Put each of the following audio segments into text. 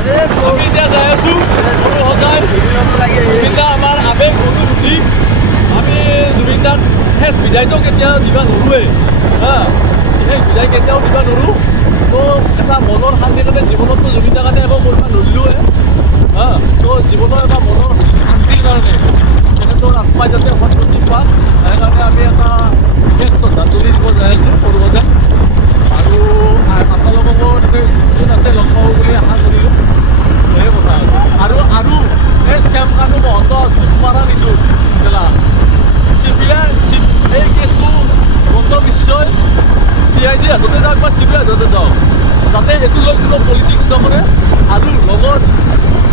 আমি এতিয়া যাই আছোঁ সৰু সজাই জুবিন দা আমাৰ আৱেগ অনুভূতি আমি জুবিন দাক শেষ বিদায়টো কেতিয়াও দিব নোৱাৰোৱে শেষ বিদায় কেতিয়াও দিব নোৱাৰোঁ তো এটা মনৰ শান্তিৰ কাৰণে জীৱনততো জুবিন দাৰ কাৰণে একো কৰিব নোৱাৰিলোৱে তো জীৱনৰ এটা মনৰ শান্তিৰ কাৰণে তেখেতৰ আত্মাই যাতে সন্তুষ্টি পায় সেইকাৰণে আমি এটা বিশেষ শ্ৰদ্ধাঞ্জলি দিব যাই আছোঁ সৰু সজাই আৰু আপোনালোককো যোন আছে লগ পাব বুলি আশা কৰিলোঁ সেই কথা আৰু এই শ্যামকানু মহন্ত চুকমাৰা নিটো কেলা এই কেছটো বন্ধ বিশ্বই CID হাততে যাওক বা CBI হাততে যাওক যাতে এইটো লৈ কোনো পলিটিক্স নকৰে আৰু লগত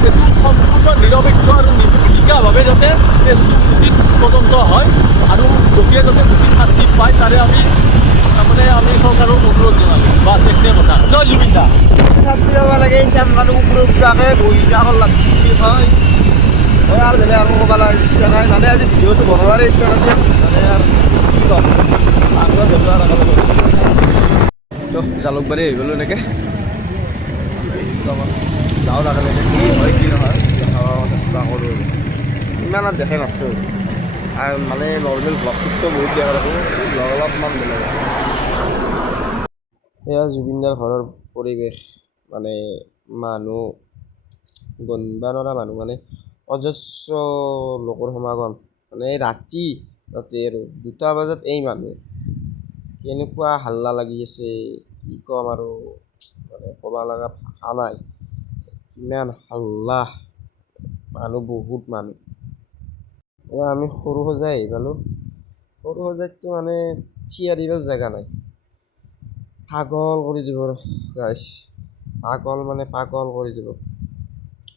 এইটো সম্পূৰ্ণ নিৰপেক্ষ আৰু নিকাভাৱে যাতে কেছটো উচিত তদন্ত হয় আৰু দোষীয়ে যাতে উচিত শাস্তি পায় তাৰে আমি চৰকাৰৰ অনুৰোধ জনালোঁ বাছ এইটোৱে কথা জয় জুবিন দা শাস্তি পাব লাগে শ্যামকানু পুৰুষাকে বহি যাব লাগি হয় আৰু বেলেগ আৰু ক'ব লাগে ইচ্ছা নাই মানে আজি ভিডিঅ'টো বনোৱাৰ ইচ্ছা নাছিল মানে আৰু কি ক'ম আগৰ ব্যৱহাৰ জালুকবাৰী আহি গ'লোঁ এনেকৈ যাওঁ লাহে কি হয় কি নহয় দেখাব চেষ্টা কৰোঁ ইমান আৰু দেখাই নাথাকোঁ আৰু মানে নৰ্মেল ব্লগটোততো বহুত দেখা ৰাখোঁ ব্লগ অলপমান বেলেগ এয়া জুবিনদাৰ ঘৰৰ পৰিৱেশ মানে মানুহ গণিবা নৰা মানুহ মানে অজস্ৰ লোকৰ সমাগম মানে ৰাতি তাতে আৰু 2টা বজাত এই মানুহ কেনেকুৱা হাল্লা লাগি আছে কি ক'ম আৰু মানে ক'ব লগা ভাষা নাই কিমান হাল্লা মানুহ বহুত মানুহ এয়া আমি সৰু সজাই আহি পালোঁ সৰু সজাইততো মানে থিয় দিবৰ জেগা নাই পাগল কৰি দিব গাইছ পাগল মানে পাগল কৰি দিব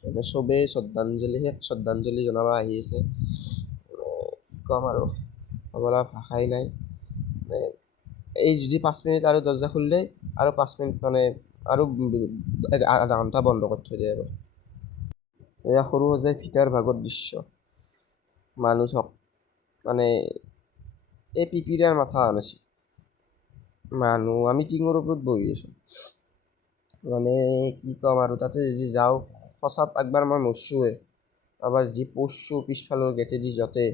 মানে চবেই শ্ৰদ্ধাঞ্জলি জনাব আহি আছে কি ক'ম আৰু ক'বলৈ ভাষাই নাই মানে এই যদি 5 মিনিট আৰু দৰ্জা খুলিলে আৰু 5 মিনিট মানে আৰু আধা ঘণ্টা বন্ধ কৰি থৈ দিয়ে আৰু এয়া সৰু সজাই ভিতৰ ভাগৰ দৃশ্য মানুহ চক মানে এই পিপিৰাৰ মাথা আনিছে মানুহ আমি টিঙৰ ওপৰত বহি আছোঁ মানে কি ক'ম আৰু তাতে যদি যাওঁ সঁচাত একবাৰ মই মৰছোঁৱে আবাৰ যি পৰছোঁ পিছফালৰ গেটেদি যতে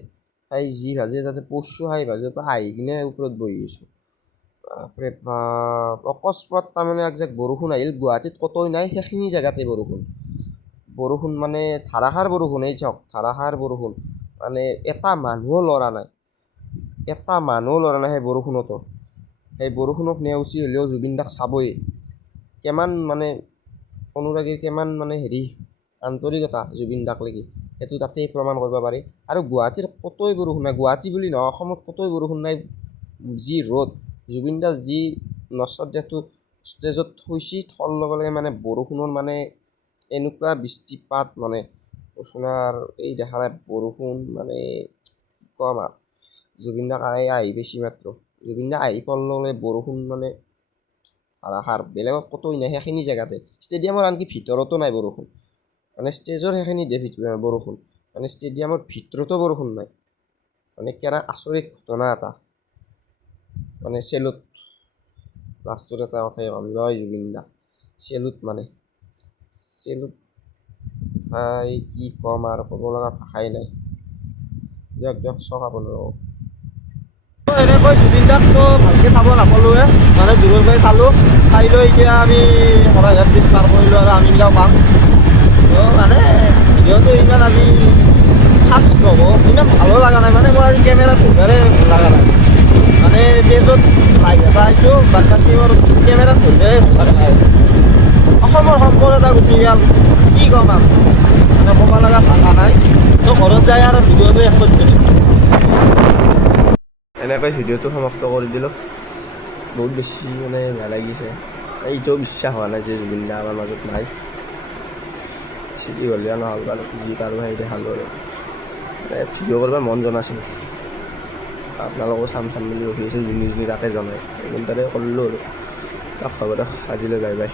খাই যি ভাজে তাতে পৰছোঁ খাই ভাজৰ পৰা আহি কিনে ওপৰত বহি আছোঁ বাপৰে বাপ অকস্মাত তাৰমানে একজাক বৰষুণ আহিল গুৱাহাটীত ক'তোই নাই সেইখিনি জেগাতে বৰষুণ মানে ধাৰাসাৰ বৰষুণ এই চাওক ধাৰাসাৰ বৰষুণ মানে এটা মানুহো লৰা নাই সেই বৰষুণতো সেই বৰষুণক নেওচি হ'লেও জুবিন দাক চাবই কিমান মানে অনুৰাগীৰ কিমান মানে হেৰি আন্তৰিকতা জুবিন দাক লাগি সেইটো তাতেই প্ৰমাণ কৰিব পাৰি আৰু গুৱাহাটীৰ ক'তোই বৰষুণ নাই গুৱাহাটী বুলি নহয় অসমত ক'তোই বৰষুণ নাই যি ৰ'দ জুবিন দা যি নচৰ দেহটো ষ্টেজত থৈছি থৰ লগে লগে মানে বৰষুণৰ মানে এনেকুৱা বৃষ্টিপাত মানে আপোনাৰ এই দেখা নাই বৰষুণ মানে কি ক'ম আৰু জুবিন দাক আহি বেছি মাত্ৰ জুবিন দা আহি পোৱাৰ লগে বৰষুণ মানে ধাৰাসাৰ বেলেগত ক'তোই নাই সেইখিনি জেগাতে ষ্টেডিয়ামৰ আনকি ভিতৰতো নাই বৰষুণ মানে ষ্টেজৰ সেইখিনি বৰষুণ মানে ষ্টেডিয়ামৰ ভিতৰতো বৰষুণ নাই মানে কেনে আচৰিত ঘটনা এটা মানে চেলুট লাষ্টত এটা কথাই ক'ম জয় জুবিন দা চেলুট মানে চেলুট ভাই কি ক'ম আৰু ক'ব লগা ভাষাই নাই দিয়ক চক আপোনালোকক এনেকৈ জুবিন দাকতো ভালকৈ চাব নাপালোঁৱে মানে দূৰৰ পৰাই চালোঁ চাই লৈ এতিয়া আমি শৰাইঘাট ব্ৰিজ পাৰ কৰিলোঁ আৰু আমিনগাঁও পাম তো মানে ভিডিঅ'টো ইমান আজি ফাৰ্ষ্ট নহ'ব ইমান ভালো লগা নাই মানে মই আজি কেমেৰা ধৰিবৰে লগা নাই মানে পেজত লাইভ এটা আহিছোঁ বাকী মোৰ কেমেৰা ধৰিবই ভাল নাই অসমৰ সম্পদ এটা গুচি গ'ল কি ক'ম আৰু মানে ক'ব লগা ভাষা নাই তো ঘৰত যায় আৰু ভিডিঅ'টো শেষ কৰি দিলোঁ এনেকৈ ভিডিঅ'টো সমাপ্ত কৰি দিলোঁ বহুত বেছি মানে বেয়া লাগিছে এইটোও বিশ্বাস হোৱা নাই যে জুবিন দা আমাৰ মাজত নাই চিটি হ'লে নহ'ল বাৰু যি পাৰোঁ সেই দেখালোঁ আৰু ভিডিঅ' কৰিব মন জনাইছিল আপোনালোকেও চাম বুলি ৰখি আছোঁ যোনে তাকে জনায় তাতে কৰিলোঁ আৰু হ'ব দিয়ক আজিলৈ বাই বাই